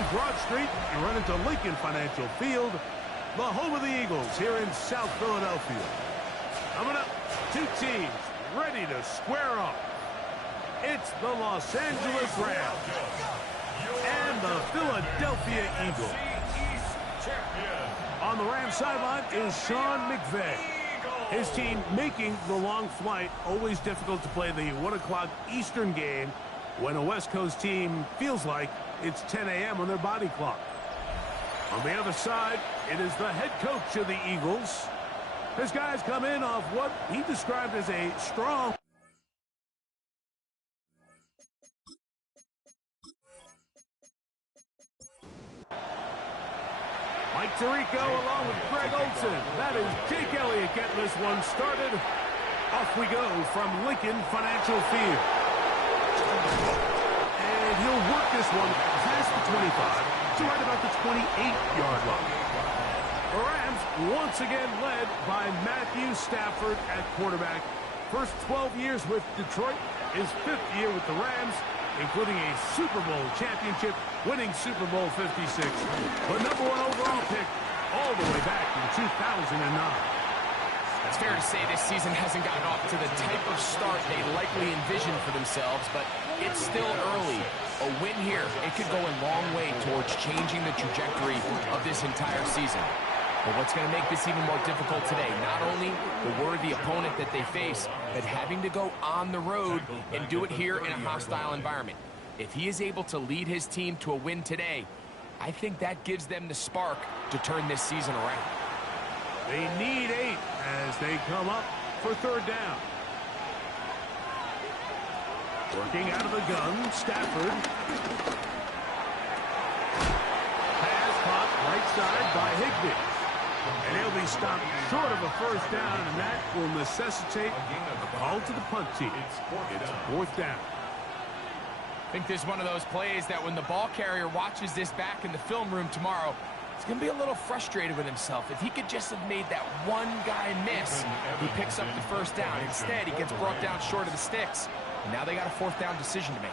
Along Broad Street, you run into Lincoln Financial Field, the home of the Eagles here in South Philadelphia. Coming up, two teams ready to square off. It's the Los Angeles Rams and the Philadelphia Eagles. On the Rams sideline is Sean McVay. His team making the long flight. Always difficult to play the 1 o'clock Eastern game when a West Coast team feels like it's 10 a.m. on their body clock. On the other side, it is the head coach of the Eagles. His guys come in off what he described as a strong... Mike Tirico along with Greg Olsen. That is Jake Elliott getting this one started. Off we go from Lincoln Financial Field. And he'll work this one past the 25 to right about the 28-yard line. The Rams once again led by Matthew Stafford at quarterback. First 12 years with Detroit, his 5th year with the Rams, including a Super Bowl championship, winning Super Bowl 56. But #1 overall pick all the way back in 2009. It's fair to say this season hasn't gotten off to the type of start they likely envisioned for themselves, but it's still early. A win here, it could go a long way towards changing the trajectory of this entire season. But what's going to make this even more difficult today, not only the worthy opponent that they face, but having to go on the road and do it here in a hostile environment. If he is able to lead his team to a win today, I think that gives them the spark to turn this season around. They need 8 as they come up for 3rd down. Working out of the gun, Stafford. Pass caught right side by Higbee. And he'll be stopped short of a 1st down, and that will necessitate a call to the punt team. It's 4th down. I think this is one of those plays that when the ball carrier watches this back in the film room tomorrow, he's going to be a little frustrated with himself. If he could just have made that one guy miss, he picks up the 1st down. Instead, he gets brought down short of the sticks. And now they got a 4th down decision to make.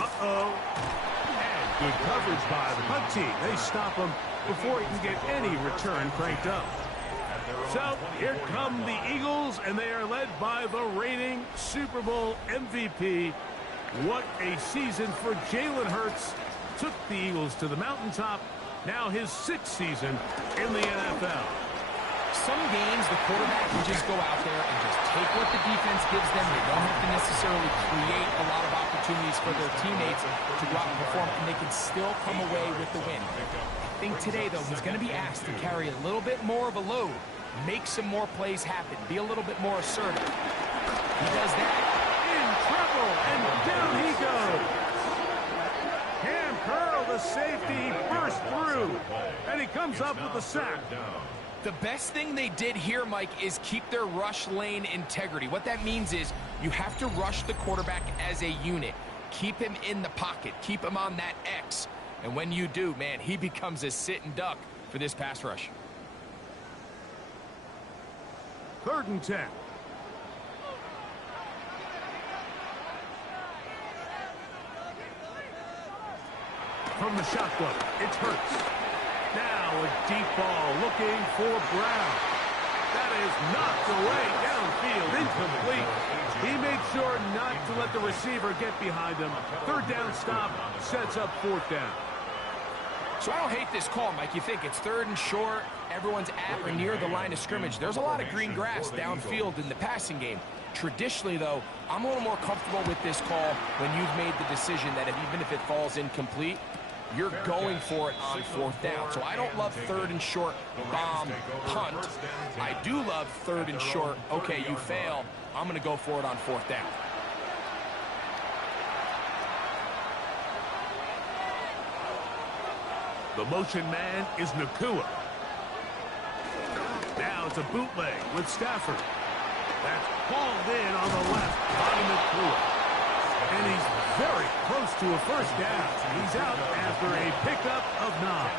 Uh-oh. And good coverage by the punt team. They stop him before he can get any return cranked up. So here come the Eagles, and they are led by the reigning Super Bowl MVP. What a season for Jalen Hurts. Took the Eagles to the mountaintop. Now his 6th season in the NFL. Some games, the quarterback can just go out there and just take what the defense gives them. They don't have to necessarily create a lot of opportunities for their teammates to go out and perform, and they can still come away with the win. I think today, though, he's going to be asked to carry a little bit more of a load, make some more plays happen, be a little bit more assertive. He does that. In trouble, and down he goes. Cam Curl, the safety, burst through, and he comes up with the sack. The best thing they did here, Mike, is keep their rush lane integrity. What that means is you have to rush the quarterback as a unit. Keep him in the pocket. Keep him on that X. And when you do, man, he becomes a sit and duck for this pass rush. 3rd and 10. From the shotgun, it's Hurts. Now a deep ball looking for Brown. That is knocked away downfield, incomplete. He made sure not to let the receiver get behind him. 3rd down stop sets up 4th down. So I don't hate this call, Mike. You think it's 3rd and short, everyone's at or near the line of scrimmage. There's a lot of green grass downfield in the passing game. Traditionally, though, I'm a little more comfortable with this call when you've made the decision that even if it falls incomplete, you're going for it on 4th down. So I don't love 3rd and short, bomb, punt. I do love 3rd and short, okay, you fail, I'm going to go for it on 4th down. The motion man is Nakua. Now it's a bootleg with Stafford. That's hauled in on the left by Nakua. And he's very close to a 1st down. He's out after a pickup of 9.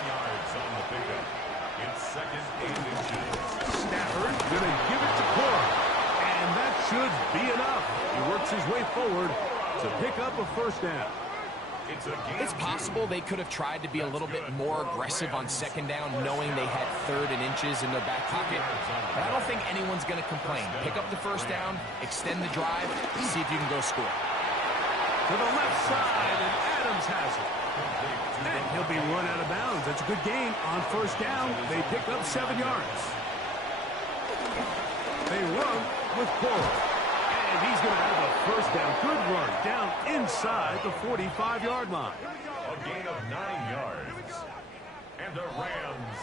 Stafford going to give it to Cora. And that should be enough. He works makes his way forward to pick up a first down. It's possible they could have tried to be a little bit more aggressive on second down, knowing they had 3rd and inches in their back pocket. But I don't think anyone's going to complain. Pick up the first down, extend the drive, see if you can go score. To the left side, and Adams has it. And he'll be run out of bounds. That's a good gain on first down. They pick up 7 yards. They run with Cora. And he's going to have a first down. Good run down inside the 45-yard line. A gain of 9 yards. And the Rams,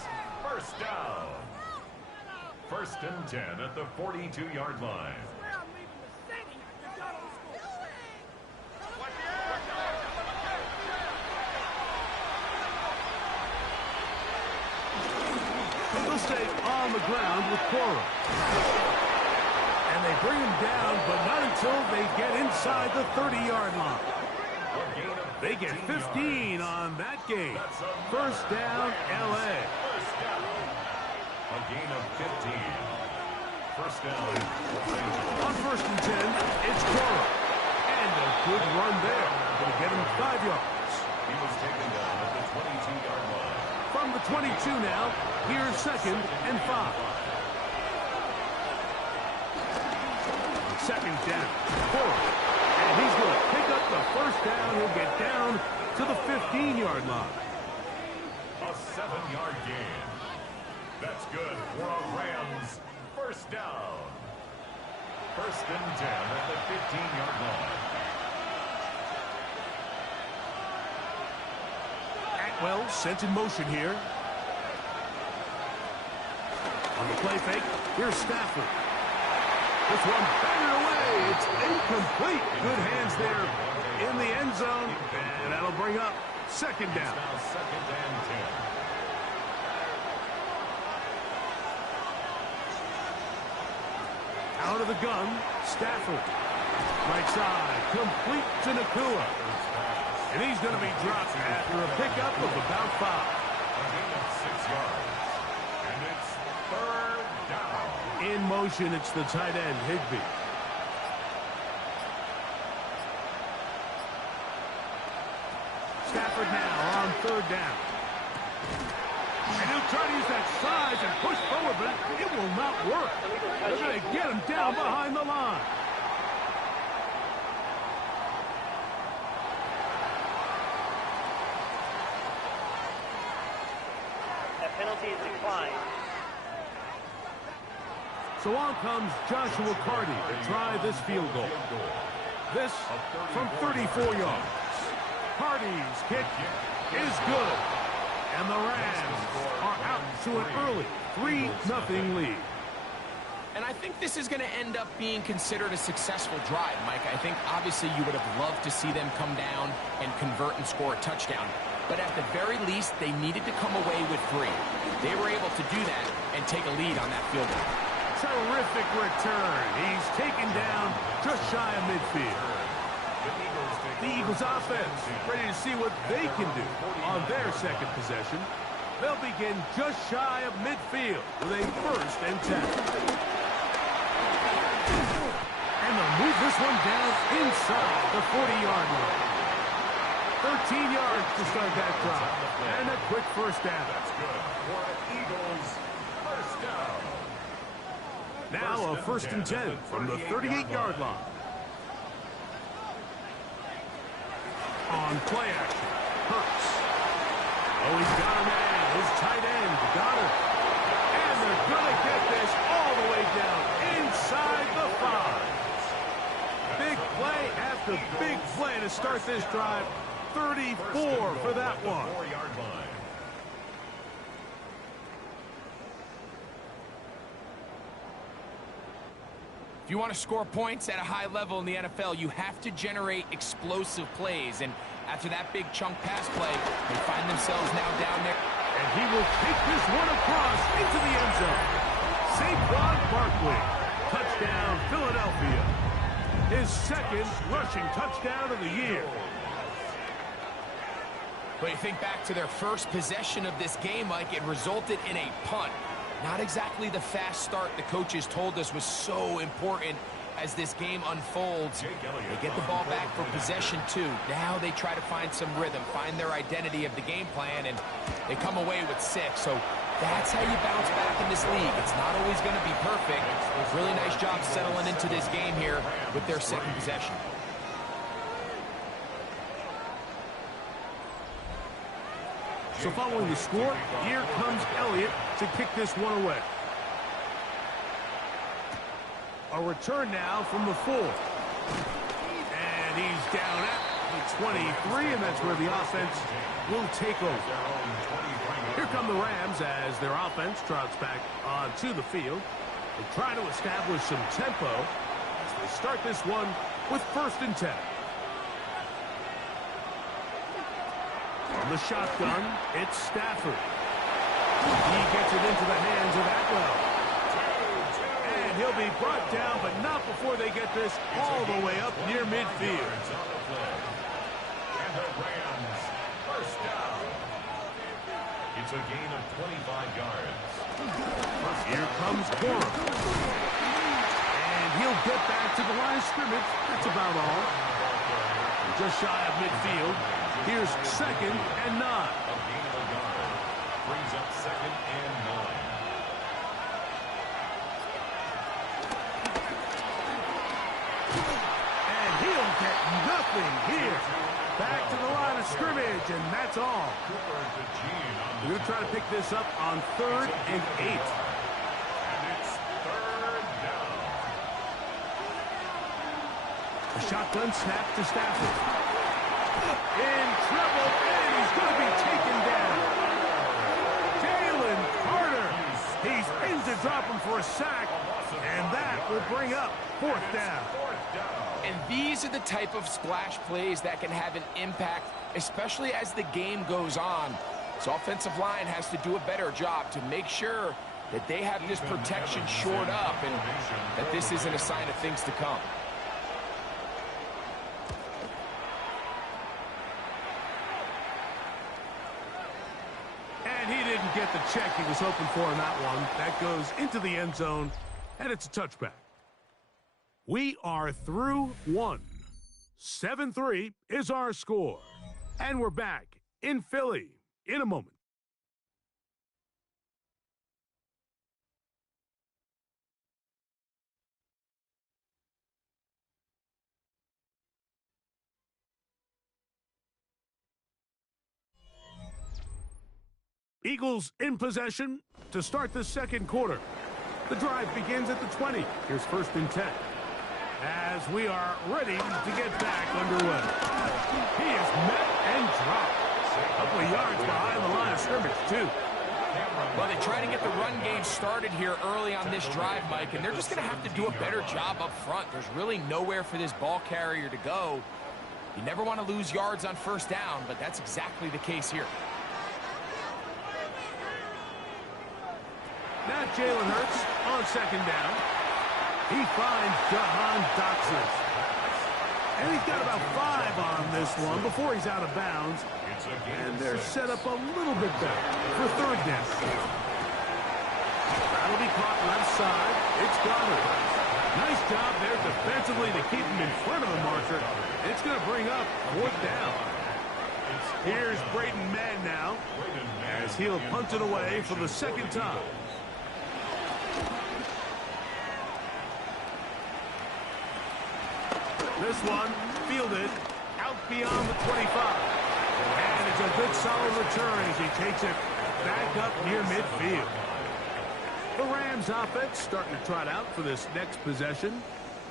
first down. 1st and 10 at the 42-yard line. They'll stay on the ground with Cora. And they bring him down, but not until they get inside the 30-yard line. They get 15 on that gain. First down, L.A. A gain of 15. First down. On 1st and 10, it's Cora. And a good run there. Going to get him 5 yards. He was taken down at the 22-yard line. From the 22 now, here's 2nd and 5. Second down, Cora. And he's going to pick up the first down. He'll get down to the 15-yard line. A 7-yard gain. That's good for a Rams first down. 1st and 10 at the 15-yard line. Atwell sent in motion here. On the play fake, here's Stafford. This one batted away. It's incomplete. Good hands there in the end zone. And that'll bring up 2nd down. Now 2nd and 10. Out of the gun, Stafford. Right side, complete to Nakua. And he's going to be dropped after a pickup of about 5. A gain of 6 yards. And it's 3rd down. In motion, it's the tight end, Higbee. Stafford now on 3rd down. And he'll try to use that size and push forward, but it will not work. They're going to get him down behind the line. That penalty is declined. So on comes Joshua Carty to try this field goal. This from 34 yards. Carty's kick is good. And the Rams are out to an early 3-0 lead. And I think this is going to end up being considered a successful drive, Mike. I think obviously you would have loved to see them come down and convert and score a touchdown. But at the very least, they needed to come away with 3. They were able to do that and take a lead on that field goal. Terrific return. He's taken down just shy of midfield. The Eagles offense ready to see what they can do on their 2nd possession. They'll begin just shy of midfield with a 1st and 10. And they'll move this one down inside the 40-yard line. 13 yards to start that drive. And a quick first down. That's good for an Eagles first down. Now a 1st and 10 from the 38-yard line. On play action, Hurts. Oh, he's got a man. His tight end got him. And they're going to get this all the way down inside the 5. Big play after big play to start this drive. 34 for that one. 4-yard line. If you want to score points at a high level in the NFL, you have to generate explosive plays. And after that big chunk pass play, they find themselves now down there. And he will take this one across into the end zone. Saquon Barkley. Touchdown, Philadelphia. His 2nd rushing touchdown of the year. But you think back to their first possession of this game, Mike, it resulted in a punt. Not exactly the fast start the coaches told us was so important as this game unfolds. They get the ball back for possession 2. Now they try to find some rhythm, find their identity of the game plan, and they come away with 6. So that's how you bounce back in this league. It's not always going to be perfect. Really nice job settling into this game here with their second possession. So following the score, here comes Elliott to kick this one away. A return now from the 4. And he's down at the 23, and that's where the offense will take over. Here come the Rams as their offense trots back onto the field. They try to establish some tempo as they start this one with 1st and 10. On the shotgun, it's Stafford. He gets it into the hands of Atwell. And he'll be brought down, but not before they get this all the way up near midfield. And the Rams, 1st down. It's a gain of 25 yards. Here comes Corum. And he'll get back to the line of scrimmage. That's about all. Just shy of midfield. Here's 2nd and 9. A gain of a yard. Brings up 2nd and 9. And he'll get nothing here. Back to the line of scrimmage, and that's all. We're going to try to pick this up on 3rd and 8. And it's 3rd down. A shotgun snap to Stafford. In trouble, and he's going to be taken down. Jalen Carter. He's in to drop him for a sack, and that will bring up 4th down. And these are the type of splash plays that can have an impact, especially as the game goes on. So offensive line has to do a better job to make sure that they have this protection shored up and that this isn't a sign of things to come. And he didn't get the check he was hoping for in that one. That goes into the end zone, and it's a touchback. We are through 1. 7-3 is our score. And we're back in Philly in a moment. Eagles in possession to start the 2nd quarter. The drive begins at the 20. Here's 1st and 10. As we are ready to get back underway. He is met and dropped. A couple of yards behind the line of scrimmage, too. Well, they try to get the run game started here early on this drive, Mike, and they're just going to have to do a better job up front. There's really nowhere for this ball carrier to go. You never want to lose yards on 1st down, but that's exactly the case here. Now Jalen Hurts on 2nd down. He finds Jahan Dotson. And he's got about 5 on this one before he's out of bounds. And they're set up a little bit better for 3rd down. That'll be caught left side. It's Goddard. Nice job there defensively to keep him in front of the marker. It's going to bring up 4th down. Here's Braden Mann now as he'll punt it away for the 2nd time. This one fielded out beyond the 25. And it's a good solid return as he takes it back up near midfield. The Rams offense starting to trot out for this next possession.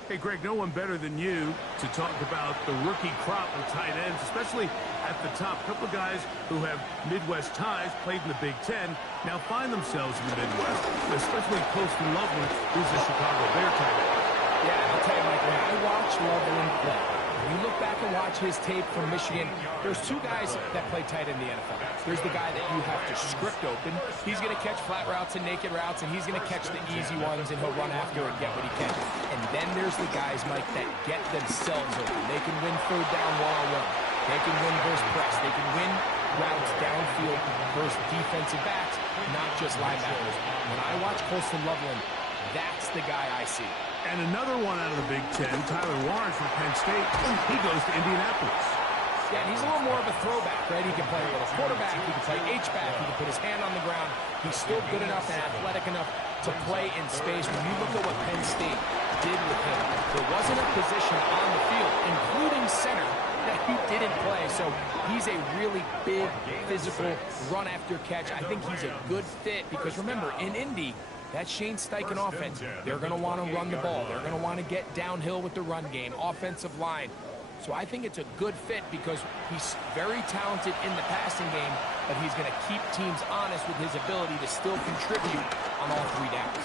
Hey, Greg, no one better than you to talk about the rookie crop of tight ends, especially at the top. A couple of guys who have Midwest ties, played in the Big Ten, now find themselves in the Midwest, especially Colston Loveland, who's a Chicago Bear tight end. Yeah, I'll tell you, Mike, when I watch Loveland play, when you look back and watch his tape from Michigan, there's 2 guys that play tight in the NFL. There's the guy that you have to script open. He's going to catch flat routes and naked routes, and he's going to catch the easy ones, and he'll run after and get what he can. And then there's the guys, Mike, that get themselves open. They can win 3rd down one-on-one. They can win versus press. They can win routes downfield versus defensive backs, not just linebackers. When I watch Colston Loveland, that's the guy I see. And another one out of the Big Ten, Tyler Warren from Penn State. He goes to Indianapolis. Yeah, and he's a little more of a throwback, right? He can play a little quarterback, he can play H-back, he can put his hand on the ground. He's still good enough and athletic enough to play in space. When you look at what Penn State did with him, there wasn't a position on the field, including center, that he didn't play. So he's a really big, physical, run-after-catch. I think he's a good fit because, remember, in Indy, that Shane Steichen offense, they're going to want to run the ball. They're going to want to get downhill with the run game, offensive line. So I think it's a good fit because he's very talented in the passing game, but he's going to keep teams honest with his ability to still contribute on all three downs.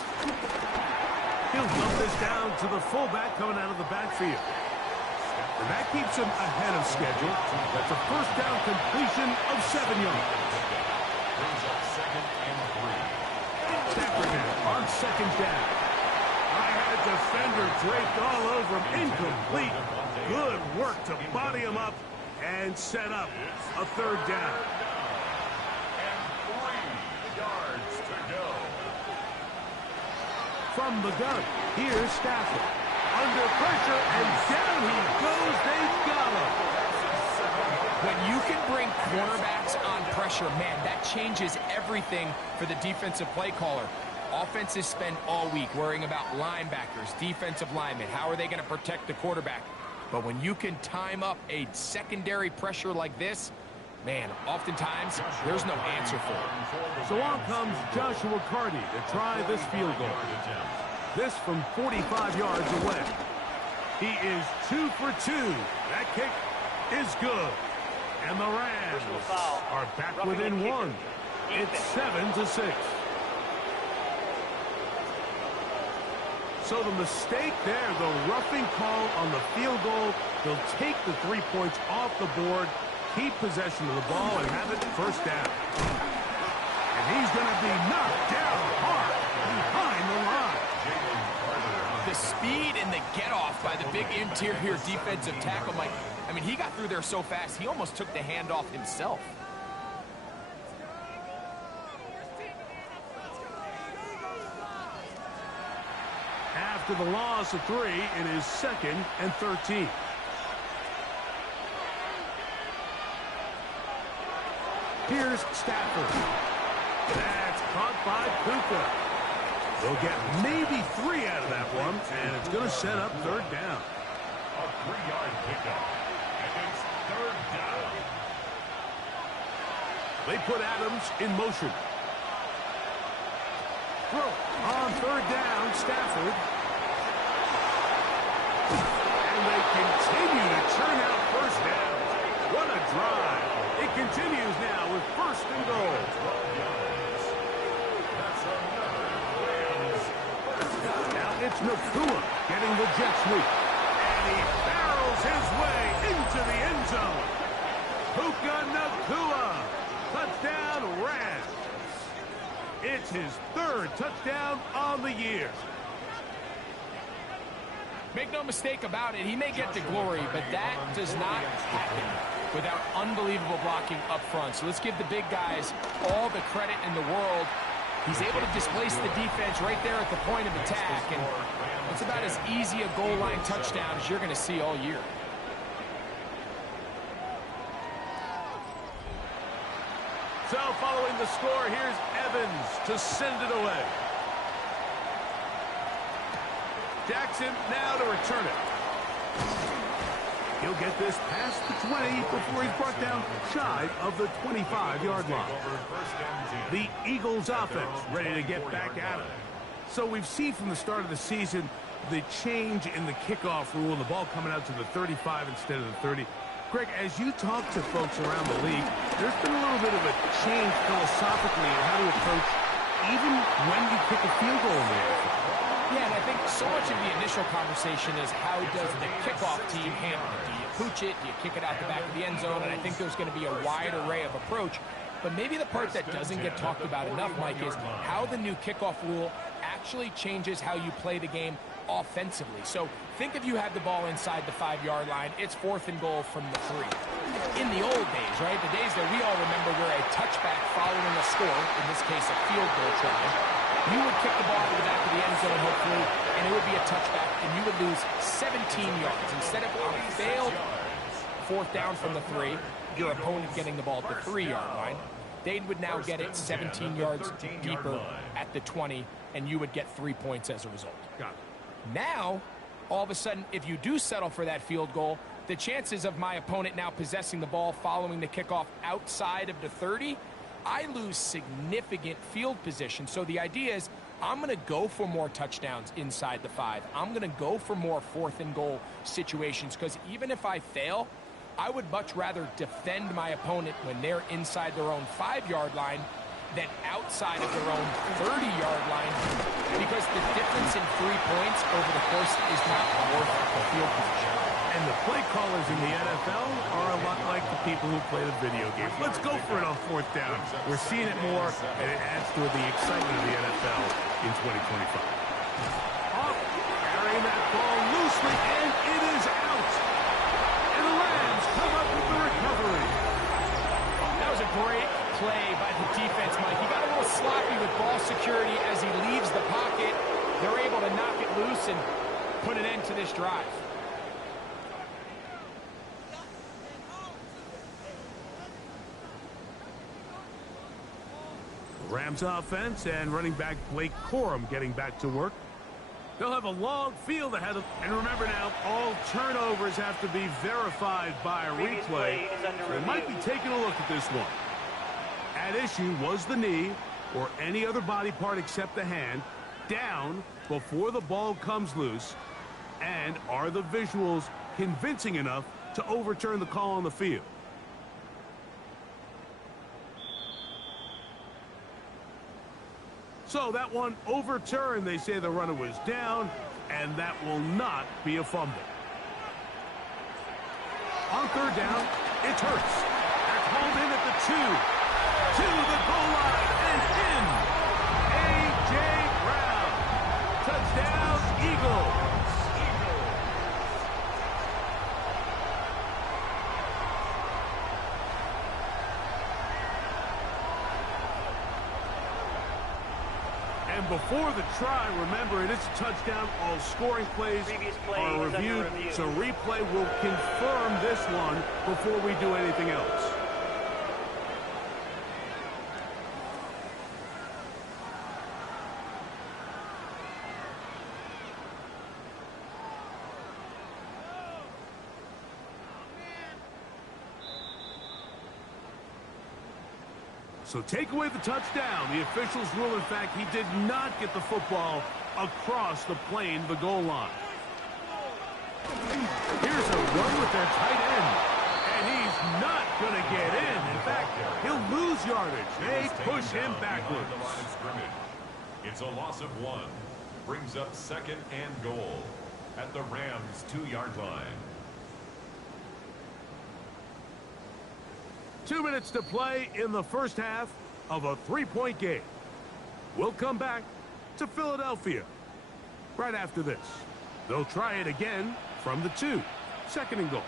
He'll dump this down to the fullback coming out of the backfield. And that keeps him ahead of schedule. That's a first down completion of 7 yards. Stafford on second down. I had a defender draped all over him. Incomplete. Good work to body him up and set up a third down. And 3 yards to go. From the gun, here's Stafford. Under pressure, and down he goes. They got him. When you can bring cornerbacks on pressure, man, that changes everything for the defensive play caller. Offenses spend all week worrying about linebackers, defensive linemen. How are they going to protect the quarterback? But when you can time up a secondary pressure like this, man, oftentimes there's no answer for it. So on comes Joshua Carty to try this field goal. This from 45 yards away. He is 2 for 2. That kick is good. And the Rams are back within 1. It's 7-6. So the mistake there, the roughing call on the field goal. They'll take the 3 points off the board, keep possession of the ball, and have it first down. And he's going to be knocked down hard behind the line. The speed and the get-off by the big interior defensive tackle, Mike. I mean, he got through there so fast, he almost took the handoff himself. After the loss of 3, it is 2nd and 13. Here's Stafford. That's caught by Puka. They'll get maybe 3 out of that one, and it's going to set up third down. A 3-yard pickup, and it's third down. They put Adams in motion. Throw on third down, Stafford. And they continue to churn out first down. What a drive. It continues now with first and goal. That's another Rams first down. Now it's Nakua getting the jet sweep. And he barrels his way into the end zone. Puka Nakua. Touchdown, Rams. It's his 3rd touchdown on the year. Make no mistake about it, he may get the glory, but that does not happen without unbelievable blocking up front. So let's give the big guys all the credit in the world. He's able to displace the defense right there at the point of attack, and it's about as easy a goal line touchdown as you're going to see all year. So following the score, here's Evans to send it away. Jackson now to return it. He'll get this past the 20 before he's brought down shy of the 25-yard line. The Eagles offense ready to get back at it. So we've seen from the start of the season the change in the kickoff rule, the ball coming out to the 35 instead of the 30. Greg, as you talk to folks around the league, there's been a little bit of a change philosophically in how to approach even when you kick a field goal in the NFL. Yeah, and I think so much of the initial conversation is how does the kickoff team handle it? Do you pooch it? Do you kick it out the back of the end zone? And I think there's going to be a wide array of approach. But maybe the part that doesn't get talked about enough, Mike, is how the new kickoff rule actually changes how you play the game offensively. So think if you have the ball inside the 5-yard line, it's 4th and goal from the 3. In the old days, right, the days that we all remember where a touchback following a score, in this case a field goal try, you would kick the ball to the back of the end zone, hopefully, and it would be a touchback, and you would lose 17 yards. Instead of a failed fourth down from the 3, your opponent getting the ball at the 3-yard line, they would now get it 17 yards deeper at the 20, and you would get 3 points as a result. Got it. Now, all of a sudden, if you do settle for that field goal, the chances of my opponent now possessing the ball following the kickoff outside of the 30, I lose significant field position. So the idea is I'm going to go for more touchdowns inside the 5. I'm going to go for more fourth and goal situations, because even if I fail, I would much rather defend my opponent when they're inside their own 5-yard line than outside of their own 30-yard line, because the difference in 3 points over the course is not worth the field position. And the play callers in the NFL are a lot like the people who play the video games. Let's go for it on fourth down. We're seeing it more, and it adds to the excitement of the NFL in 2025. Off, carrying that ball loosely, and it is out. And the Rams come up with the recovery. That was a great play by the defense, Mike. He got a little sloppy with ball security as he leaves the pocket. They're able to knock it loose and put an end to this drive. Rams offense and running back Blake Corum getting back to work. They'll have a long field ahead of them. And remember now, all turnovers have to be verified by a replay. They might be taking a look at this one. At issue was the knee or any other body part except the hand down before the ball comes loose. And are the visuals convincing enough to overturn the call on the field? So that one overturned. They say the runner was down, and that will not be a fumble. On third down, it's Hurts. They're called in at the 2. To the goal line and in. A.J. Brown. Touchdown, Eagles. And before the try, remember, it is a touchdown. All scoring plays are reviewed, so replay will confirm this one before we do anything else. So take away the touchdown. The officials rule, in fact, he did not get the football across the plane, the goal line. Here's a run with their tight end. And he's not going to get in. In fact, he'll lose yardage. They push him backwards. It's a loss of 1. Brings up second and goal at the Rams' 2-yard line. 2 minutes to play in the first half of a 3-point game. We'll come back to Philadelphia right after this. They'll try it again from the 2. Second and goal.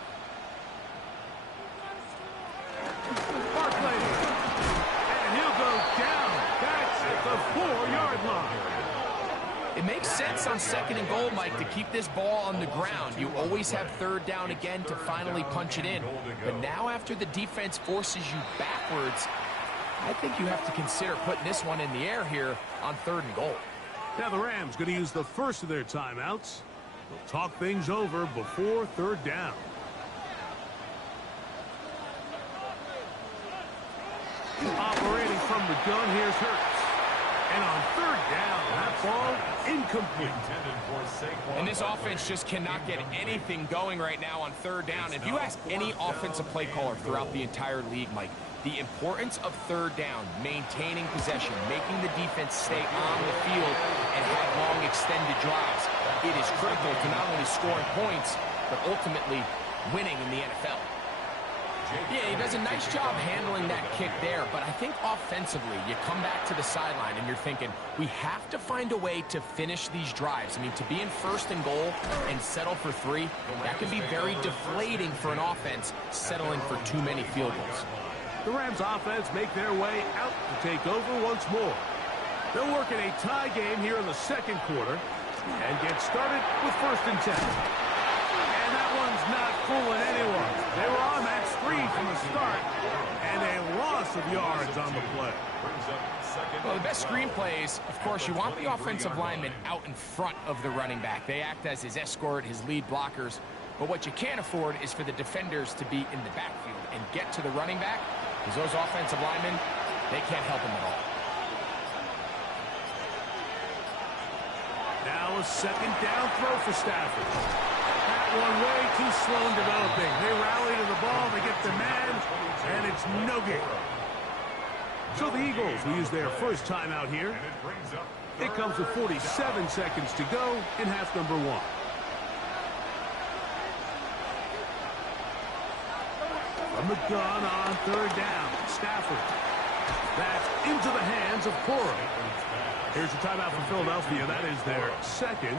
Barkley. And he'll go down. That's at the 4-yard line. It makes sense on second and goal, Mike, to keep this ball on the ground. You always have third down again to finally punch it in. But now after the defense forces you backwards, I think you have to consider putting this one in the air here on third and goal. Now the Rams going to use the first of their timeouts. They'll talk things over before third down. Operating from the gun, here's Hurts. And on third down, that ball incomplete. And this offense just cannot get anything going right now on third down. If you ask any offensive play caller throughout the entire league, Mike, the importance of third down, maintaining possession, making the defense stay on the field and have long extended drives, it is critical to not only scoring points, but ultimately winning in the NFL. Yeah, he does a nice job handling that kick there, but I think offensively, you come back to the sideline and you're thinking, we have to find a way to finish these drives. I mean, to be in first and goal and settle for 3, that can be very deflating for an offense settling for too many field goals. The Rams offense make their way out to take over once more. They'll work in a tie game here in the second quarter and get started with 1st and 10. And that one's not fooling anyone. They were on that streak from the start, and a loss of yards on the play. Well, the best screen plays, of course, you want the offensive lineman out in front of the running back. They act as his escort, his lead blockers. But what you can't afford is for the defenders to be in the backfield and get to the running back, because those offensive linemen, they can't help him at all. Now a 2nd down throw for Stafford. That one way too slow in developing. They rally to the ball, they get the man, and it's no gain. So the Eagles will use their first timeout here. It comes with 47 seconds to go in half number 1. From the gun on 3rd down, Stafford. That's into the hands of Cora. Here's a timeout for Philadelphia. That is their 2nd,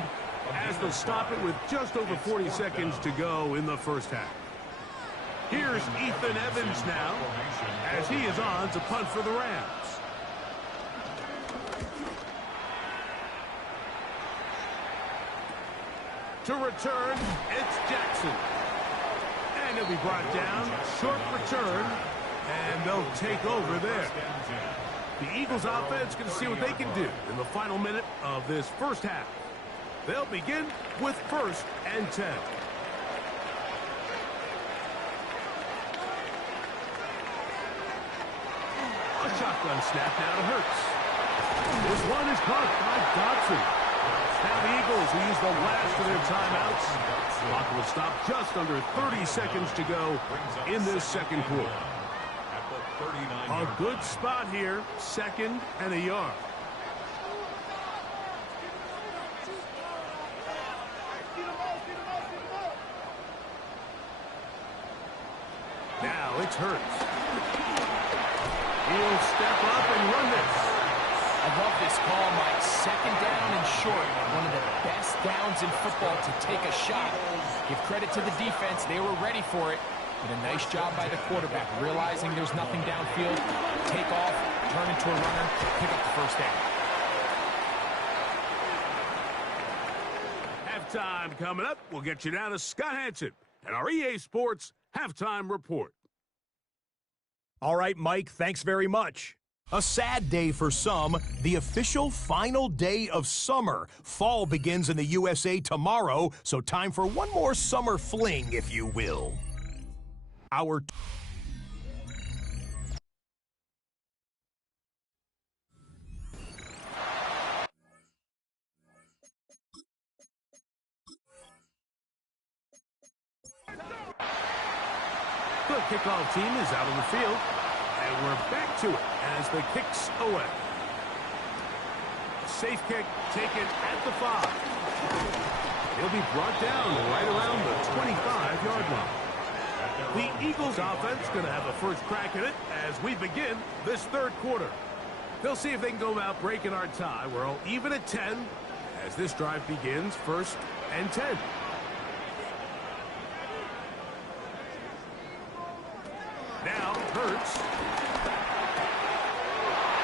as they'll stop it with just over 40 seconds to go in the first half. Here's Ethan Evans now, as he is on to punt for the Rams. To return, it's Jackson. And he'll be brought down, short return, and they'll take over there. The Eagles offense going to see what they can do in the final minute of this first half. They'll begin with 1st and 10. A shotgun snap now to Hurts. This one is caught by Dotson. Now the Eagles will use the last of their timeouts. Clock will stop just under 30 seconds to go in this second quarter. A good spot here, 2nd and a yard. Now it's Hurts. He'll step up and run this. I love this call, Mike. 2nd down and short. One of the best downs in football to take a shot. Give credit to the defense. They were ready for it. But a nice job by the quarterback, realizing there's nothing downfield. Take off, turn into a runner, pick up the 1st down. Halftime coming up. We'll get you down to Scott Hansen and our EA Sports Halftime Report. All right, Mike, thanks very much. A sad day for some, the official final day of summer. Fall begins in the USA tomorrow, so time for one more summer fling, if you will. Our The kickoff team is out on the field, and we're back to it as the kick's away. Safe kick taken at the 5. He'll be brought down right around the 25-yard line. The Eagles offense going to have a first crack at it as we begin this third quarter. They'll see if they can go about breaking our tie. We're all even at 10 as this drive begins, 1st and 10. Now, Hurts.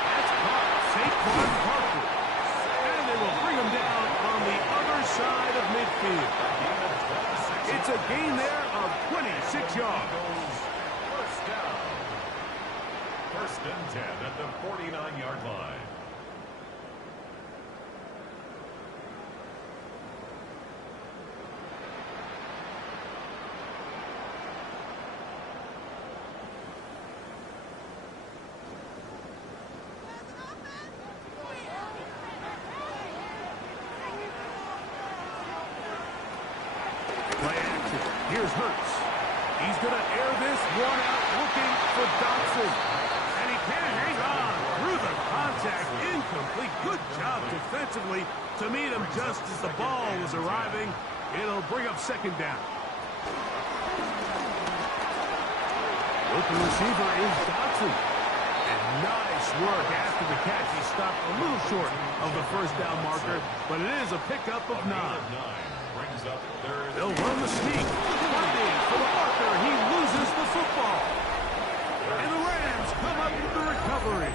That's caught. Saquon Barkley. And they will bring him down on the other side of midfield. It's a gain there of 26 yards. First down. 1st and 10 at the 49-yard line. Here's Hurts. He's going to air this one out looking for Dotson. And he can't hang on through the contact. Incomplete. Good job defensively to meet him just as the ball was arriving. It'll bring up 2nd down. Open receiver is Dotson. And nice work after the catch. He stopped a little short of the 1st down marker, but it is a pickup of 9. They'll run the sneak. Funding for the Parker. He loses the football. And the Rams come up with the recovery.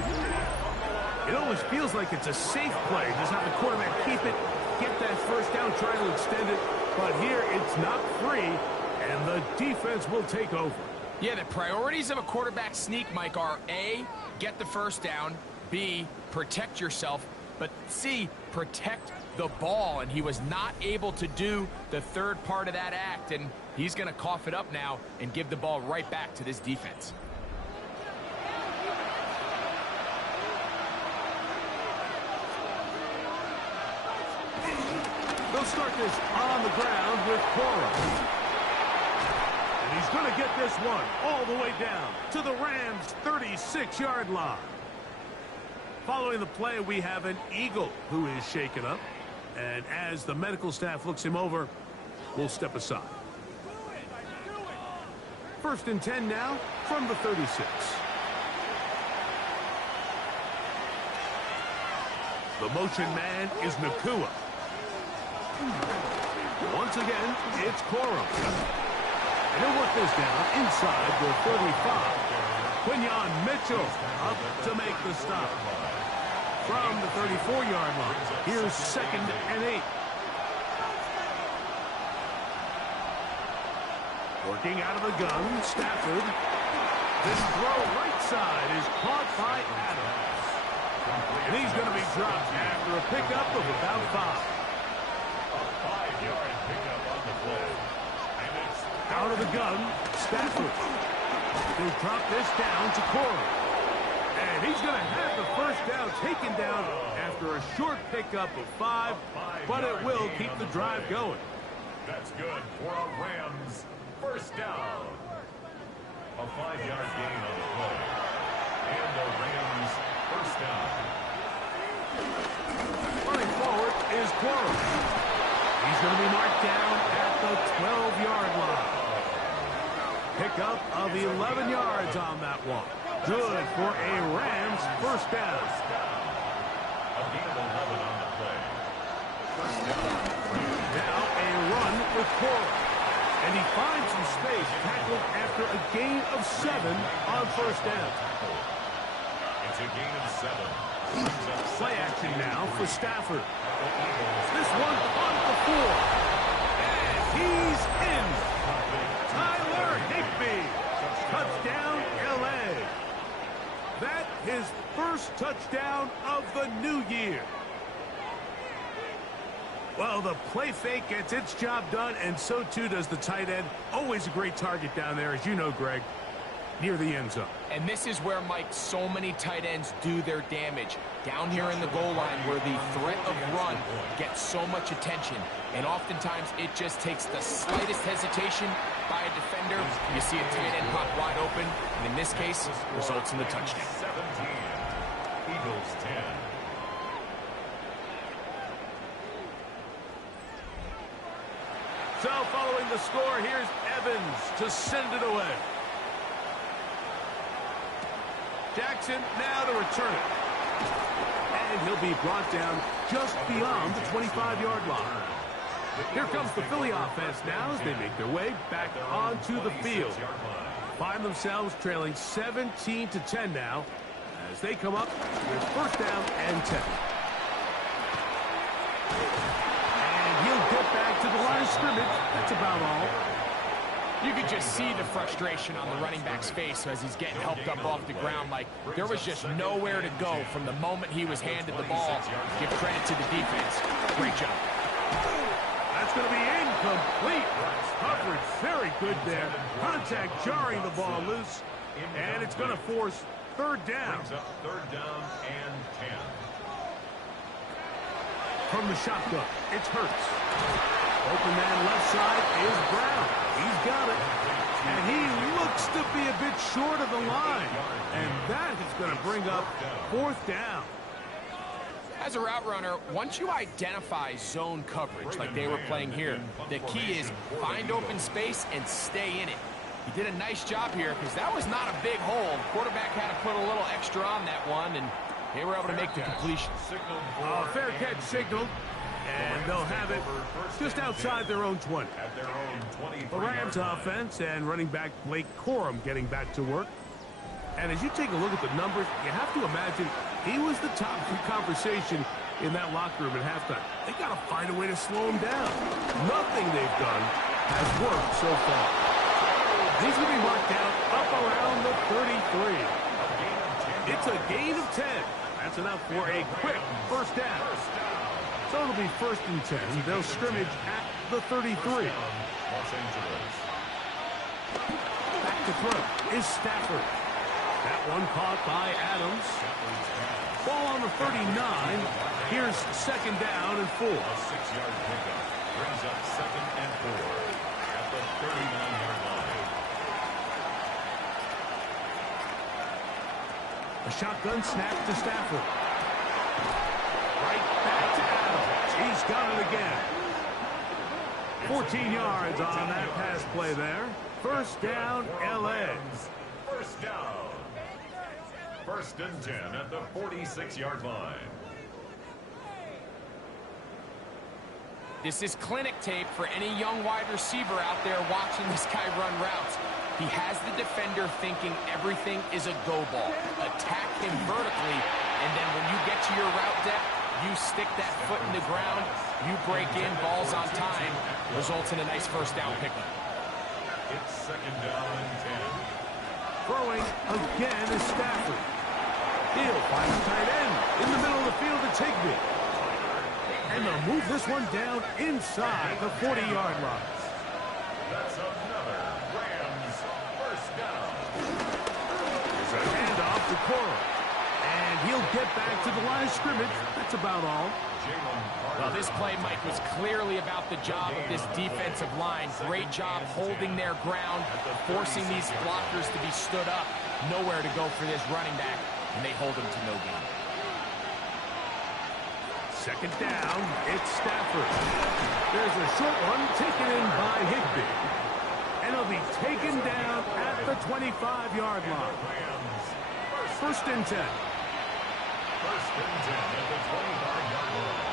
It almost feels like it's a safe play. Just have the quarterback keep it, get that first down, try to extend it. But here, it's not free, and the defense will take over. Yeah, the priorities of a quarterback sneak, Mike, are A, get the first down, B, protect yourself, but C, protect the ball. And he was not able to do the third part of that act, and he's going to cough it up now and give the ball right back to this defense. They'll start this on the ground with Cora. And he's going to get this one all the way down to the Rams' 36-yard line. Following the play, we have an Eagle who is shaken up. And as the medical staff looks him over, we'll step aside. 1st and 10 now from the 36. The motion man is Nakua. Once again, it's Corum. And he'll work this down inside the 35. Quinyon Mitchell up to make the stop. From the 34-yard line, here's 2nd and 8. Working out of the gun, Stafford. This throw right side is caught by Adams. And he's going to be dropped after a pickup of about 5. A 5-yard pickup on the play. And it's Out of the gun, Stafford. He'll drop this down to Corey. And he's going to have the first down taken down after a short pickup of 5, but it will keep the drive going. That's good for a Rams first down. A 5-yard gain on the play. And the Rams first down. Running forward is Corey. He's going to be marked down at the 12-yard line. Pickup of 11 yards on that one. Good for a Rams first down. A gain of 11 on the play. First down. Now a run with Corey. And he finds some space, tackled after a gain of 7 on first down. It's a gain of 7. Play action now for Stafford. This one on the 4. And he's in. Tyler Higbee. Touchdown, L.A. That his first touchdown of the new year. Well, the play fake gets its job done, and so too does the tight end. Always a great target down there, as you know, Greg, near the end zone. And this is where, Mike, so many tight ends do their damage. Down here in the goal line where the threat of run gets so much attention. And oftentimes it just takes the slightest hesitation by a defender. You see a tight end pop wide open, and in this case, results in the touchdown. 17. Eagles 10. So following the score, here's Evans to send it away. Jackson now to return it. And he'll be brought down just beyond the 25-yard line. Here comes the Philly offense now as they make their way back onto the field. Find themselves trailing 17-10 now as they come up with first down and 10. And he'll get back to the line of scrimmage. That's about all. You could just see the frustration on the running back's face as he's getting helped up off the ground. Like, there was just nowhere to go from the moment he was handed the ball. Give credit to the defense. Great job. That's going to be incomplete. Coverage very good there. Contact jarring the ball loose. And it's going to force third down. Brings up third down and 10. From the shotgun, it's Hurts. Open man left side is Brown. He's got it. And he looks to be a bit short of the line. And that is going to bring up fourth down. As a route runner, once you identify zone coverage like they were playing here, the key is find open space and stay in it. He did a nice job here because that was not a big hole. Quarterback had to put a little extra on that one, and they were able to make the completion. Fair catch signaled, and they'll have it just outside their own 20. The Rams offense and running back Blake Corum getting back to work. And as you take a look at the numbers, you have to imagine He was the top conversation in that locker room at halftime. They got to find a way to slow him down. Nothing they've done has worked so far. He's going to be marked down up around the 33. It's a gain of 10. That's enough for a quick first down. So it'll be 1st and 10. They'll scrimmage at the 33. Back to throw is Stafford. That one caught by Adams. Ball on the 39. Here's 2nd down and 4. A 6-yard pickup brings up 2nd and 4 at the 39-yard line. A shotgun snap to Stafford. Right back to Adams. He's got it again. 14 yards on that pass play there. 1st down, LA. 1st down. 1st and 10 at the 46-yard line. This is clinic tape for any young wide receiver out there watching this guy run routes. He has the defender thinking everything is a go ball. Attack him vertically, and then when you get to your route depth, you stick that foot in the ground, you break in, balls on time, results in a nice 1st down pickup. It's 2nd down and 10. Throwing again is Stafford. He'll find the tight end in the middle of the field to Higbee. And they'll move this one down inside the 40-yard line. That's another Rams 1st down. There's a handoff to Cora. And he'll get back to the line of scrimmage. That's about all. Well, this play, Mike, was clearly about the job of this defensive line. Great job holding their ground, forcing these blockers to be stood up. Nowhere to go for this running back, and they hold him to no gain. 2nd down, it's Stafford. There's a short one taken in by Higbee. And he'll be taken down at the 25-yard line. 1st and 10. 1st and 10 at the 25-yard line.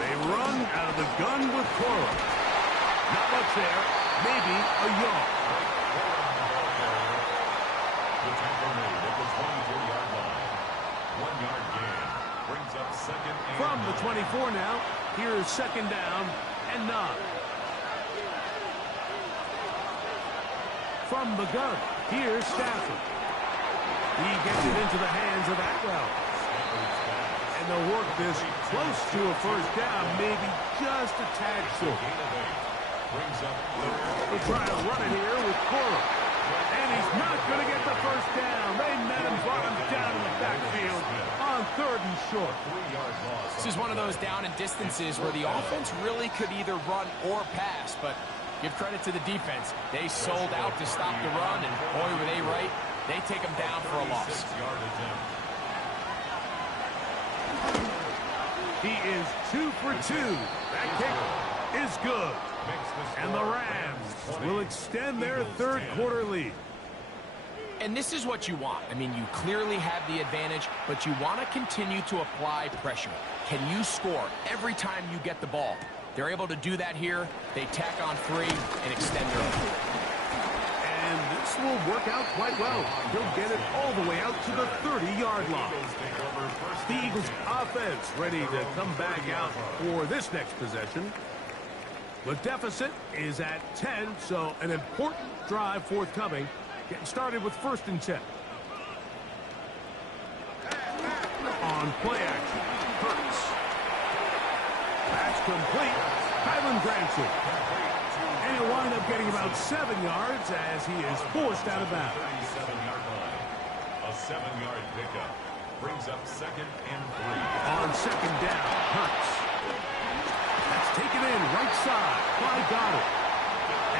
They run out of the gun with Cora. Not much there. Maybe a yard. The tackle made at the 24-yard line. 1-yard gain. Brings up 2nd and From the 24 now, here's 2nd down and 9. From the gun, here's Stafford. He gets it into the hands of Atwell. And they'll work this close to a 1st down, maybe just a tad short. They'll try to run it here with Cora. And he's not going to get the 1st down. They met him, brought him down in the backfield on 3rd and short. This is one of those down and distances where the offense really could either run or pass, but give credit to the defense. They sold out to stop the run, and boy, were they right. They take him down for a loss. He is 2 for 2. That kick is good. And the Rams will extend their 3rd quarter lead. And this is what you want. I mean, you clearly have the advantage, but you want to continue to apply pressure. Can you score every time you get the ball? They're able to do that here. They tack on 3 and extend their lead. And this will work out quite well. He'll get it all the way out to the 30-yard line. The Eagles offense ready to come back out for this next possession. The deficit is at 10, so an important drive forthcoming. Getting started with 1st and 10. On play action, Hurts. That's complete. Kylan Granson. And he'll wind up getting about 7 yards as he is forced out of bounds. 37-yard line. A 7-yard pickup brings up 2nd and 3. On 2nd down, Hurts. That's taken in right side by Goddard.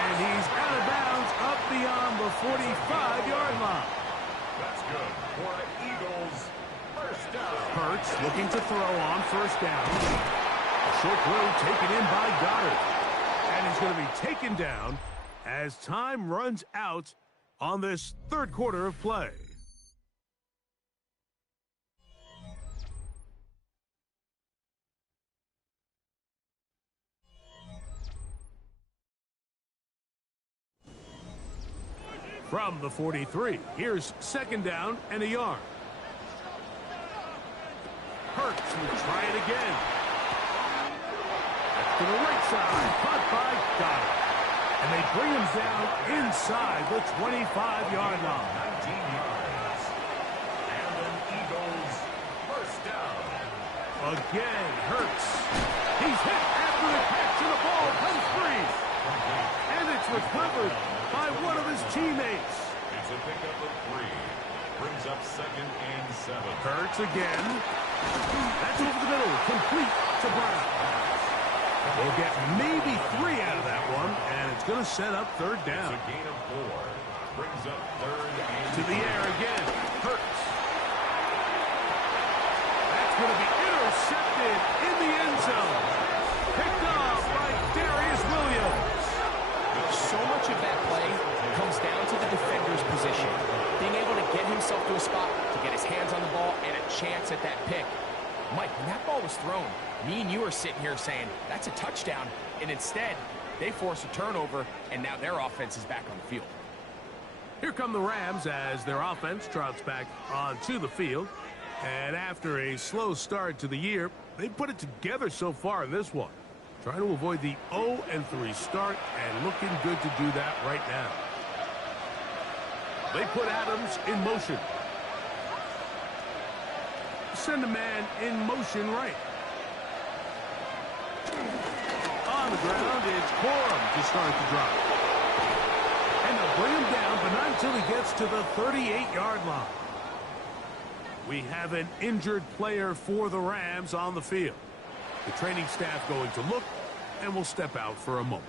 And he's out of bounds up beyond the 45-yard line. That's good for the Eagles. 1st down. Hurts looking to throw on 1st down. A short throw taken in by Goddard. And he's going to be taken down as time runs out on this 3rd quarter of play. From the 43, here's 2nd down and a yard. Hurts will try it again. That's to the right side. Caught by Goddard. And they bring him down inside the 25-yard line. 19 yards. And an Eagles first down. Again, Hurts. He's hit after the catch, and the ball comes free. And it's recovered by one of his teammates. It's a pickup of 3. Brings up 2nd and 7. Hurts again. That's over the middle. Complete to Brown. We'll get maybe 3 out of that one, and it's going to set up 3rd down. It's a gain of 4. Brings up 3rd and To the air again. Hurts. That's going to be intercepted in the end zone. Picked off by Darius Williams. So much of that play comes down to the defender's position. Being able to get himself to a spot, to get his hands on the ball, and a chance at that pick. Mike, when that ball was thrown, me and you are sitting here saying, that's a touchdown. And instead, they force a turnover, and now their offense is back on the field. Here come the Rams as their offense trots back onto the field. And after a slow start to the year, they put it together so far in this one. Trying to avoid the 0-3 start and looking good to do that right now. They put Adams in motion. Send a man in motion right. On the ground, it's Corum to start the drive. And they'll bring him down, but not until he gets to the 38-yard line. We have an injured player for the Rams on the field. The training staff going to look and will step out for a moment.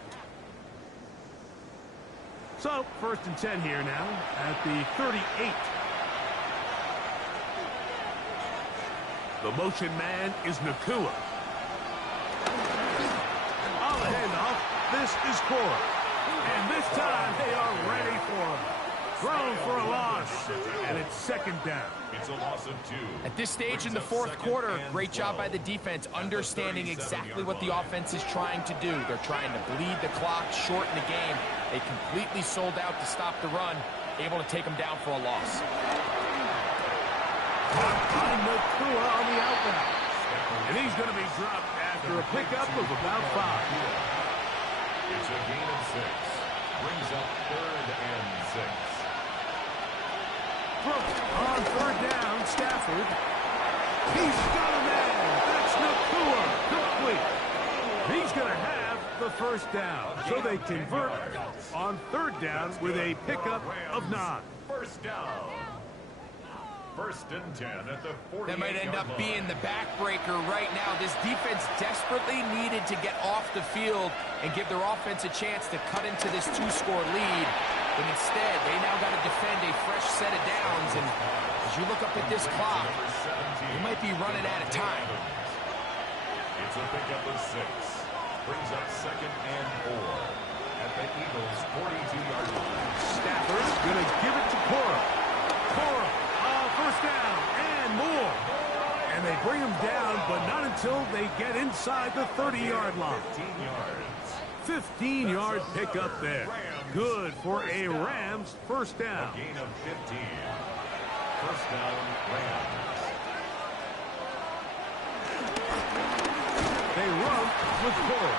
So, 1st and 10 here now at the 38. The motion man is Nakua. On the handoff, this is Cora. And this time they are ready for him. Thrown for a loss, and it's 2nd down. it's a loss of 2. At this stage in the 4th quarter, great job by the defense, understanding exactly what the offense is trying to do. They're trying to bleed the clock, shorten the game. They completely sold out to stop the run, able to take them down for a loss. By Nakua on the outbound. And he's going to be dropped after a pickup of about 5. It's a gain of 6. Brings up 3rd and 6. On 3rd down, Stafford. He's got a man. That's Nakua. Complete. He's going to have the 1st down. So they convert on 3rd down with a pickup of 9. First down. 1st and 10 at the 48. That might end up being the backbreaker right now. This defense desperately needed to get off the field and give their offense a chance to cut into this 2-score lead. But instead, they now got to defend a fresh set of downs. And as you look up at this clock, you might be running out of time. It's a pickup of 6. Brings up 2nd and 4 at the Eagles' 42-yard line. Stafford going to give it to Cora. Cora, 1st down and more. And they bring him down, but not until they get inside the 30-yard line. 15 yards. 15-yard pickup there. Good for a Rams 1st down. A gain of 15. 1st down, Rams. They run with Cora.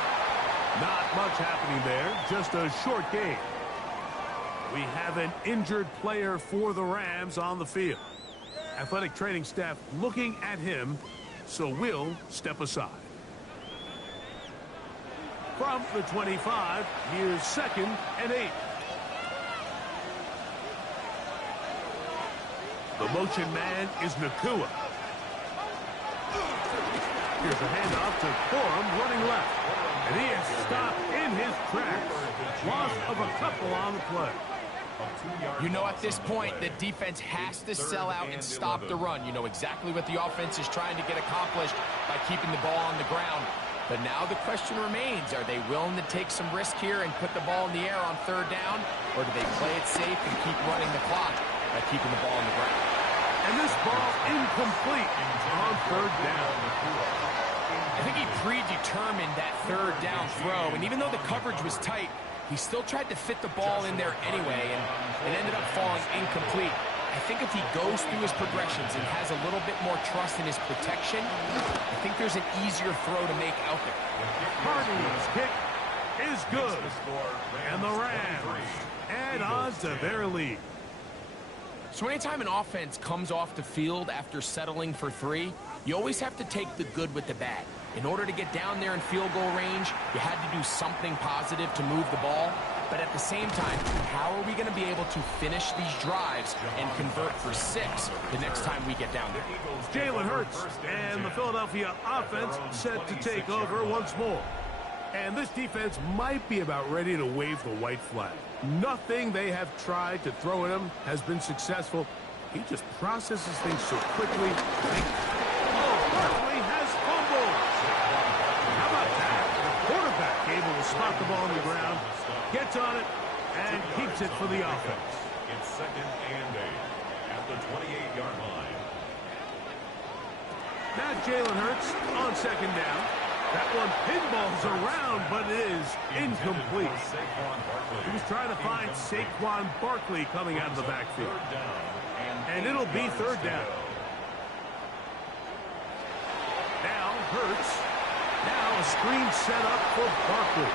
Not much happening there, just a short gain. We have an injured player for the Rams on the field. Athletic training staff looking at him, so we'll step aside. From the 25, here's 2nd and 8. The motion man is Nakua. Here's a handoff to Corum running left. And he is stopped in his tracks. Loss of a couple on the play. You know, at this point, the defense has to sell out and stop the run. You know exactly what the offense is trying to get accomplished by keeping the ball on the ground. But now the question remains, are they willing to take some risk here and put the ball in the air on 3rd down? Or do they play it safe and keep running the clock by keeping the ball on the ground? And this ball incomplete on 3rd down. I think he predetermined that 3rd down throw. And even though the coverage was tight, he still tried to fit the ball in there anyway, and it ended up falling incomplete. I think if he goes through his progressions and has a little bit more trust in his protection, I think there's an easier throw to make out there. Cardinals kick is good. And the Rams add on to their lead. So anytime an offense comes off the field after settling for 3, you always have to take the good with the bad. In order to get down there in field goal range, you had to do something positive to move the ball. But at the same time, how are we going to be able to finish these drives and convert for 6 the next time we get down there? Jalen Hurts and the Philadelphia offense set to take over once more. And this defense might be about ready to wave the white flag. Nothing they have tried to throw at him has been successful. He just processes things so quickly. Oh, Barkley has fumbled. How about that? The quarterback able to spot the ball on the ground, gets on it, and keeps it for the offense. It's 2nd and 8 at the 28-yard line. Now Jalen Hurts on 2nd down. That one pinballs around, but it is incomplete. He was trying to find Saquon Barkley coming out of the backfield. And it'll be 3rd down. Now Hurts. Now a screen set up for Barkley.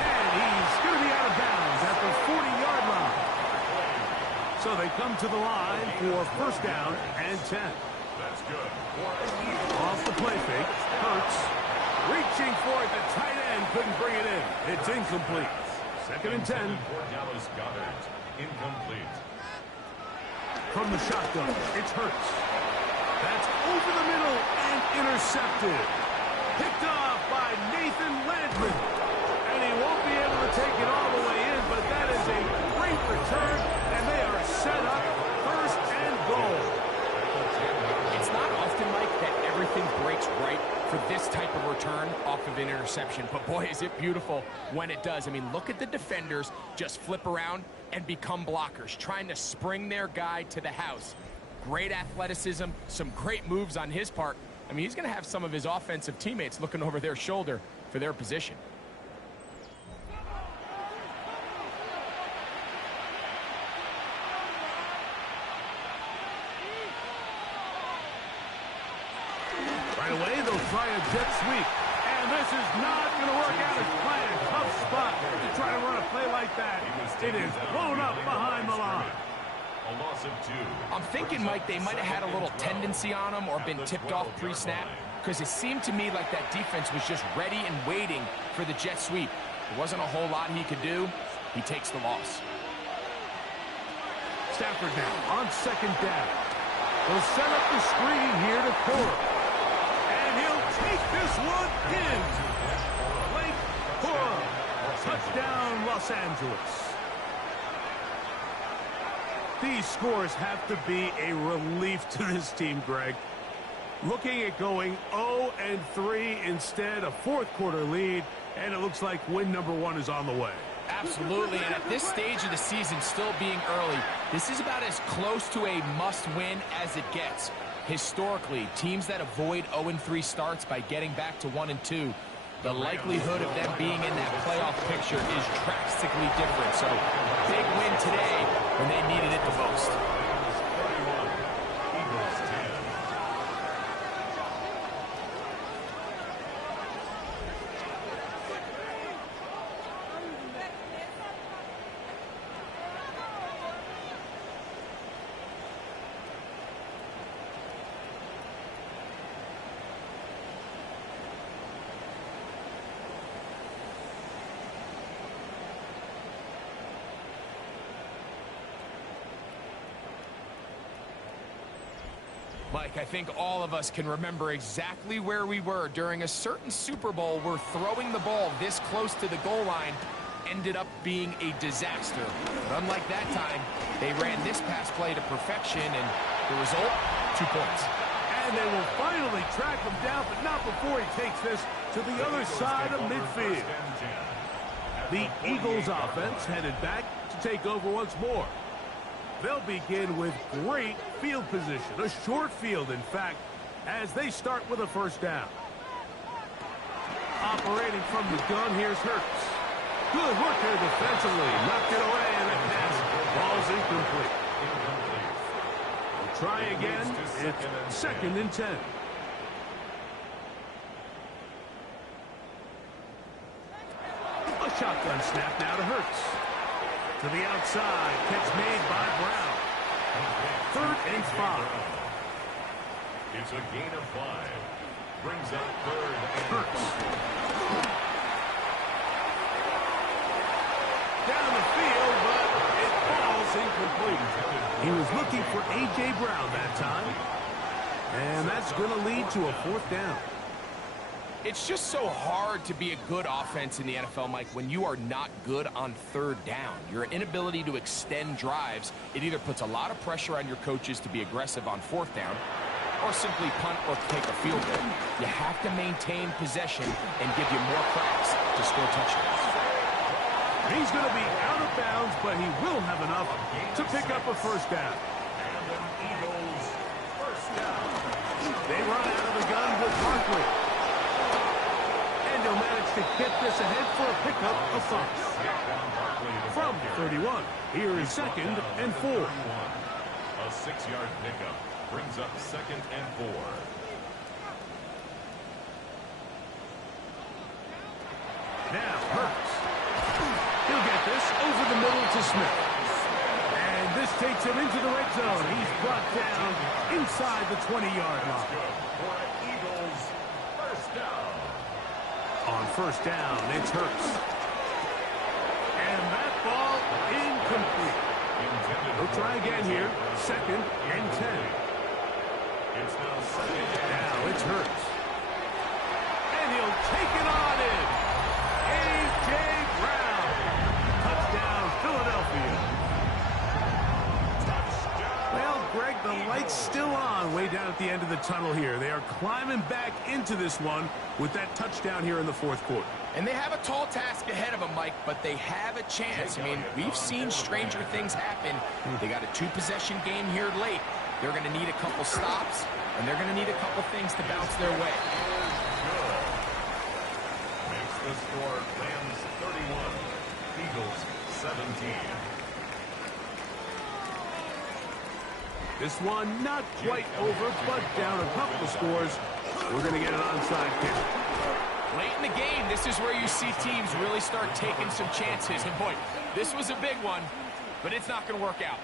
And he's going to be out of bounds at the 40-yard line. So they come to the line for 1st down and 10. That's good. Off the play fake. Hurts. Reaching for it, the tight end couldn't bring it in. It's incomplete. 2nd and 10. For Dallas Goedert. Incomplete. From the shotgun, it's Hurts. That's over the middle and intercepted. Picked off by Nathan Landman. And he won't be able to take it all the way in, but that is a great return, and they are set up 1st and goal. It's not often, Mike, that everything breaks right for this type of return off of an interception. But boy, is it beautiful when it does. I mean, look at the defenders just flip around and become blockers, trying to spring their guy to the house. Great athleticism, some great moves on his part. I mean, he's going to have some of his offensive teammates looking over their shoulder for their position. Right away, they'll try a jet sweep. And this is not going to work out as planned. Tough spot to try to run a play like that. It is blown up behind the line. A loss of 2. I'm thinking, Mike, they might have had a little tendency on him or been tipped off pre-snap, because it seemed to me like that defense was just ready and waiting for the jet sweep. There wasn't a whole lot he could do. He takes the loss. Stafford now on 2nd down. They'll set up the screen here to Cora. And he'll take this one in. Blake Cora. Touchdown, Los Angeles. These scores have to be a relief to this team, Greg. Looking at going 0-3 instead, a 4th quarter lead, and it looks like win number 1 is on the way. Absolutely, and at this stage of the season, still being early, this is about as close to a must-win as it gets. Historically, teams that avoid 0-3 starts by getting back to 1-2, the likelihood of them being in that playoff picture is drastically different. So, big win today when they needed it the most. Mike, I think all of us can remember exactly where we were during a certain Super Bowl where throwing the ball this close to the goal line ended up being a disaster. But unlike that time, they ran this pass play to perfection, and the result, 2 points. And they will finally track him down, but not before he takes this to the other side of midfield. The Eagles offense headed back to take over once more. They'll begin with great field position, a short field, in fact, as they start with a 1st down. Operating from the gun, here's Hurts. Good work there defensively. Knocked it away, and the pass ball's incomplete. Try again. It's second and 10. A shotgun snap now to Hurts. To the outside. Catch made by Brown. Third and 5. It's a gain of 5. Brings up third and Hurts. Down the field, but it falls incomplete. He was looking for A.J. Brown that time. And that's going to lead to a fourth down. It's just so hard to be a good offense in the NFL, Mike, when you are not good on third down. Your inability to extend drives, it either puts a lot of pressure on your coaches to be aggressive on fourth down or simply punt or take a field goal. You have to maintain possession and give you more cracks to score touchdowns. He's going to be out of bounds, but he will have enough to pick up a first down. And the Eagles first down. They run out of the gun with Barkley. And he'll manage to get this ahead for a pickup of 5. From 31, here is second and 4. A 6-yard pickup brings up second and 4. Now Hurts. He'll get this over the middle to Smith. And this takes him into the red zone. He's brought down inside the 20-yard line. For an Eagles first down. On first down, it's Hurts. And that ball incomplete. He'll try again here. Second and 10. It's now second and Now it's Hurts. And he'll take it on in. A.J. Brown. Touchdown, Philadelphia. Well, Greg, the light's still on way down at the end of the tunnel here. They are climbing back into this one with that touchdown here in the fourth quarter. And they have a tall task ahead of them, Mike, but they have a chance. I mean, we've seen stranger things happen. They got a 2-possession game here late. They're going to need a couple stops, and they're going to need a couple things to bounce their way. makes the score Rams 31, Eagles 17. This one not quite over, but down a couple of scores. We're going to get an onside kick. Late in the game, this is where you see teams really start taking some chances. And boy, this was a big one, but it's not going to work out.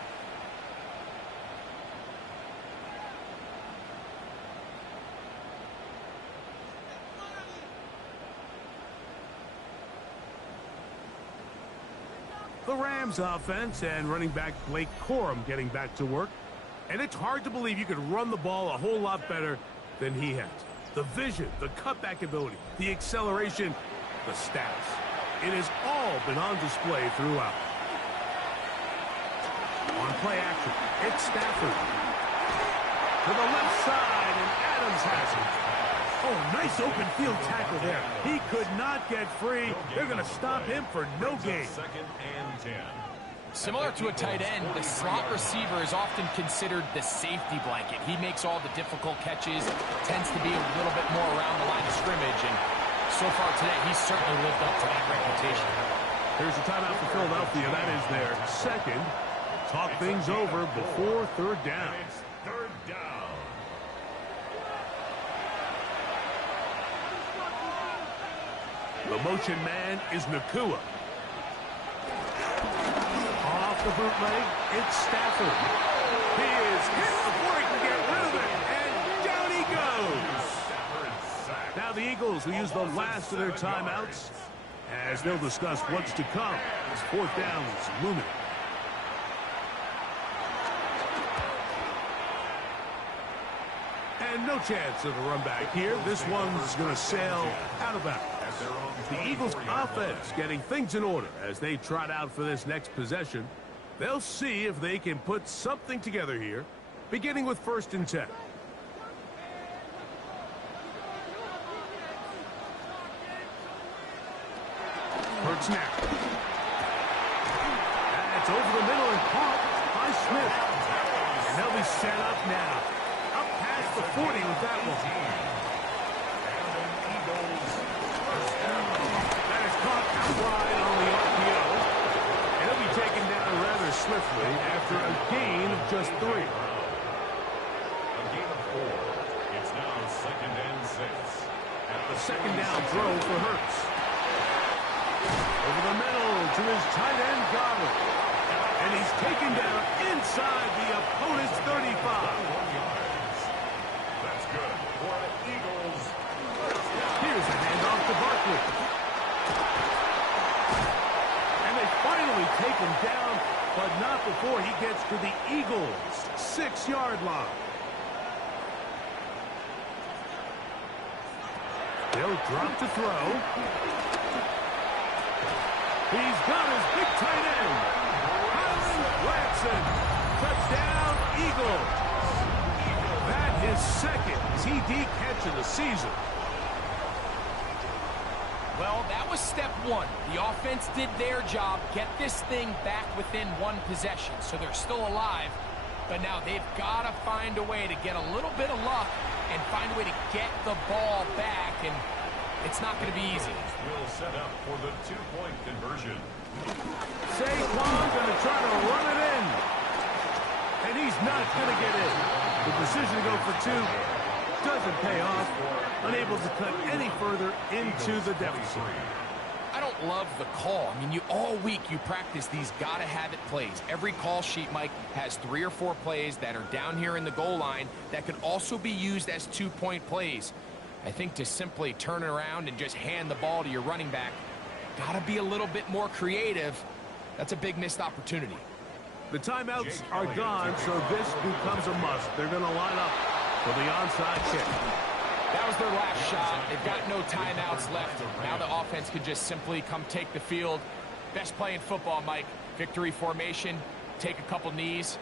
The Rams offense and running back Blake Corum getting back to work. And it's hard to believe you could run the ball a whole lot better than he has. The vision, the cutback ability, the acceleration, the stats. It has all been on display throughout. On play action, it's Stafford. To the left side, and Adams has it. Oh, nice open field tackle there. He could not get free. They're going to stop him for no gain. Second and 10. Similar to a tight end, the slot receiver is often considered the safety blanket. He makes all the difficult catches, tends to be a little bit more around the line of scrimmage, and so far today, he's certainly lived up to that reputation. Here's a timeout for Philadelphia. That is their second. Talk things over before third down. And it's third down. The motion man is Nakua. Off the bootleg, it's Stafford. He is hit before he can get rid of it, and down he goes. Now the Eagles will use the last of their timeouts as they'll discuss what's to come as fourth down is looming. And no chance of a run back here. This one's going to sail out of bounds. The Eagles offense getting things in order as they trot out for this next possession. They'll see if they can put something together here, beginning with first and 10. Hurts now. That's over the middle and caught by Smith. And they'll be set up now. Up past the 40 with that one. That is caught outside on the RPO. And he'll be taken down rather swiftly after a gain of just 3. 4. It's now 2nd and 6. At the Second down throw for Hurts. Over the middle to his tight end, Godwin. And he's taken down inside the opponent's 35. 1 yards. That's good for the Eagles. Here's a handoff to Barkley. And they finally take him down, but not before he gets to the Eagles' 6-yard line. They'll drop to throw. He's got his big tight end, Watson. Touchdown, Eagles. That is second TD catch of the season. Well, that was step one. The offense did their job, get this thing back within one possession, so they're still alive. But now they've got to find a way to get a little bit of luck and find a way to get the ball back, and it's not going to be easy. Will set up for the 2-point conversion. Saquon going to try to run it in. And he's not going to get in. The decision to go for 2 doesn't pay off. Unable to cut any further into the deficit. I don't love the call. I mean, all week you practice these gotta-have-it plays. Every call sheet, Mike, has 3 or 4 plays that are down here in the goal line that could also be used as 2-point plays. I think to simply turn it around and just hand the ball to your running back, gotta be a little bit more creative. That's a big missed opportunity. The timeouts are gone, so this becomes a must. They're going to line up for the onside kick. That was their last shot. They've got no timeouts left. Now the offense could just simply come take the field. Best play in football, Mike. Victory formation, take a couple knees,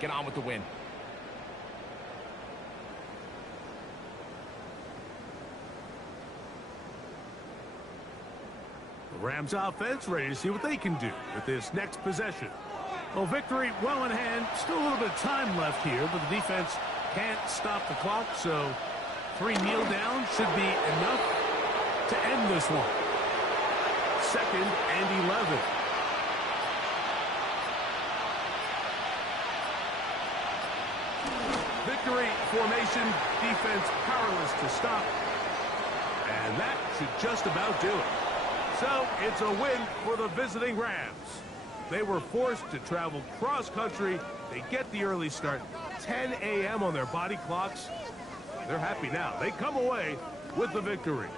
get on with the win. The Rams offense ready to see what they can do with this next possession. Well, victory well in hand. Still a little bit of time left here, but the defense can't stop the clock, so 3 kneel downs should be enough to end this one. 2nd and 11. Victory formation, defense powerless to stop. And that should just about do it. So it's a win for the visiting Rams. They were forced to travel cross-country. They get the early start, 10 a.m. on their body clocks. They're happy now. They come away with the victory.